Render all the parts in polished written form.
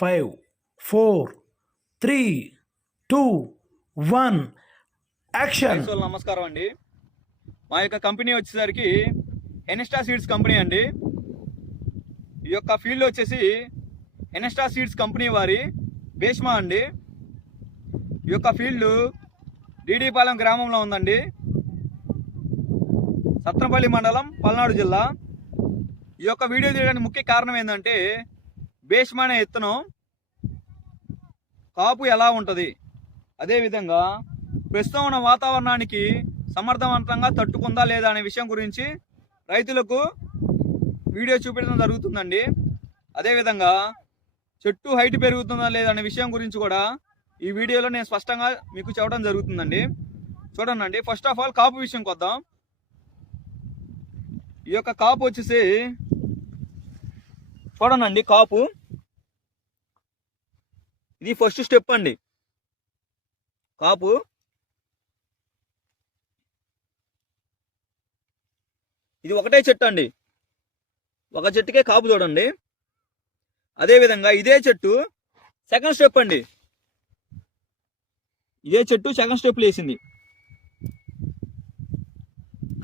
5, 4, 3, 2, 1 action. నమస్కారం అండి. మా యొక్క కంపెనీ వచ్చేసరికి ఎనెస్టా సీడ్స్ కంపెనీ అండి. ఈ యొక్క ఫీల్డ్ వచ్చేసి ఎనెస్టా సీడ్స్ కంపెనీ వారి భీష్మా అండి. ఈ యొక్క ఫీల్డ్ డీడీపాలెం గ్రామంలో ఉందండి, సత్రంపల్లి మండలం, పల్నాడు జిల్లా. ఈ యొక్క వీడియో తీయడానికి ముఖ్య కారణం ఏంటంటే భీష్మా అనే విత్తనం కాపు ఎలా ఉంటుంది, అదేవిధంగా ప్రస్తుతం ఉన్న వాతావరణానికి సమర్థవంతంగా తట్టుకుందా లేదా అనే విషయం గురించి రైతులకు వీడియో చూపించడం జరుగుతుందండి. అదేవిధంగా చెట్టు హైట్ పెరుగుతుందా లేదా అనే విషయం గురించి కూడా ఈ వీడియోలో నేను స్పష్టంగా మీకు చెప్పడం జరుగుతుందండి. చూడండి. ఫస్ట్ ఆఫ్ ఆల్ కాపు విషయంకి వద్దాం. ఈ యొక్క కాపు వచ్చేసి చూడండి, కాపు ఇది ఫస్ట్ స్టెప్ అండి. కాపు ఇది ఒకటే చెట్టు అండి, ఒక చెట్టుకే కాపు చూడండి. అదేవిధంగా ఇదే చెట్టు సెకండ్ స్టెప్ అండి. ఇదే చెట్టు సెకండ్ స్టెప్ వేసింది.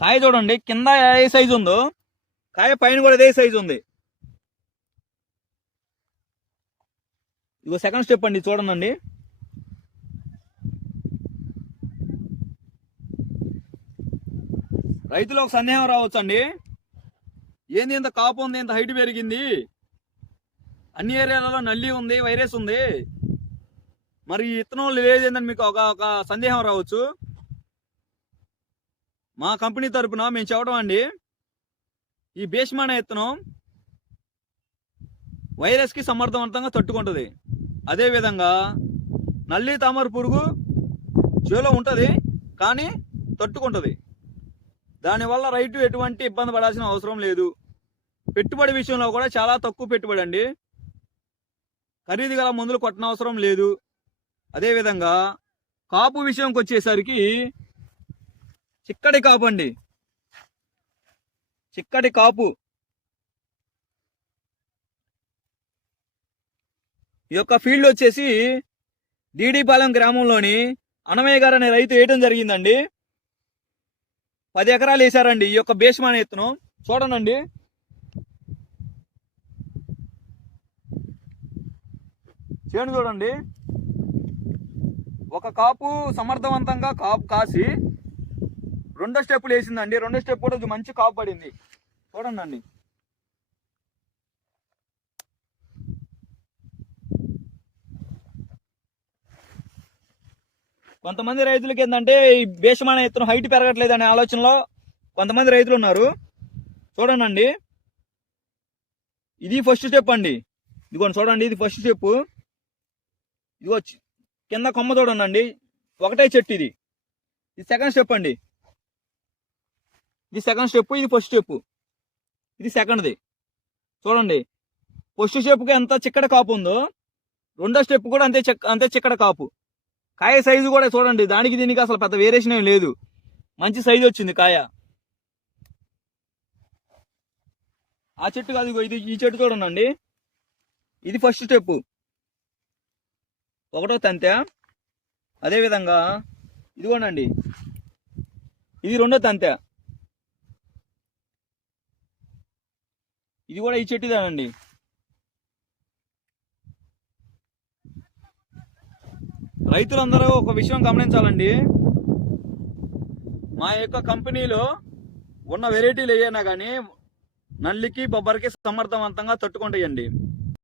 కాయ చూడండి, కింద ఏ సైజు ఉందో కాయ పైన కూడా ఇదే సైజు ఉంది. ఇదిగో సెకండ్ స్టెప్ అండి, చూడండి. రైతులు ఒక సందేహం రావచ్చు అండి, ఏంది ఇంత కాపు ఉంది, ఇంత హైట్ పెరిగింది, అన్ని ఏరియాలలో నల్లి ఉంది, వైరస్ ఉంది, మరి ఈ విత్తనం లేదేందని మీకు ఒక సందేహం రావచ్చు. మా కంపెనీ తరపున మేము చెప్పడం అండి, ఈ భీష్మా అనే విత్తనం వైరస్కి సమర్థవంతంగా తట్టుకుంటుంది. అదేవిధంగా నల్లి తామర పురుగు చేలో ఉంటుంది కానీ తట్టుకుంటుంది. దానివల్ల రైతు ఎటువంటి ఇబ్బంది పడాల్సిన అవసరం లేదు. పెట్టుబడి విషయంలో కూడా చాలా తక్కువ పెట్టుబడి అండి, ఖరీదు గల మందులు కొట్టన అవసరం లేదు. అదేవిధంగా కాపు విషయంకి వచ్చేసరికి చిక్కటి కాపు అండి, చిక్కటి కాపు. ఈ యొక్క ఫీల్డ్ వచ్చేసి డీడీపాలెం గ్రామంలోని అనమయ్య గారు అనే రైతు వేయడం జరిగిందండి. 10 ఎకరాలు వేశారండి ఈ యొక్క భీష్మా అనే విత్తనం. చూడండి, చేను చూడండి. ఒక కాపు సమర్థవంతంగా కాపు కాసి రెండో స్టెప్పులు వేసిందండి. రెండో స్టెప్ కూడా మంచి కాపు పడింది. చూడండి. కొంతమంది రైతులకి ఏంటంటే ఈ భీష్మా అనే విత్తనం హైట్ పెరగట్లేదు అనే ఆలోచనలో కొంతమంది రైతులు ఉన్నారు. చూడండి, ఇది ఫస్ట్ స్టెప్ అండి. ఇదిగోండి చూడండి, ఇది ఫస్ట్ స్టెప్. ఇదిగో కింద కొమ్మ చూడండి, ఒకటే చెట్టు. ఇది సెకండ్ స్టెప్ అండి. ఇది సెకండ్ స్టెప్, ఇది ఫస్ట్ స్టెప్, ఇది సెకండ్ది. చూడండి, ఫస్ట్ స్టెప్కి ఎంత చిక్కటి కాపు ఉందో రెండో స్టెప్ కూడా అంతే చిక్కటి కాపు. కాయ సైజు కూడా చూడండి, దానికి దీనికి అసలు పెద్ద వేరియేషన్ ఏం లేదు, మంచి సైజు వచ్చింది కాయ. ఆ చెట్టు కాదు, ఇది ఈ చెట్టు చూడండి, ఇది ఫస్ట్ స్టెప్, ఒకటో తంతె. అదేవిధంగా ఇదిగోనండి, ఇది రెండో తంతె, ఇది కూడా ఈ చెట్టుదేనండి. రైతులందరూ ఒక విషయం గమనించాలండి, మా యొక్క కంపెనీలో ఉన్న వెరైటీలు ఏవైనా కానీ నల్లికి బొబ్బరికి సమర్థవంతంగా తట్టుకుంటాయండి.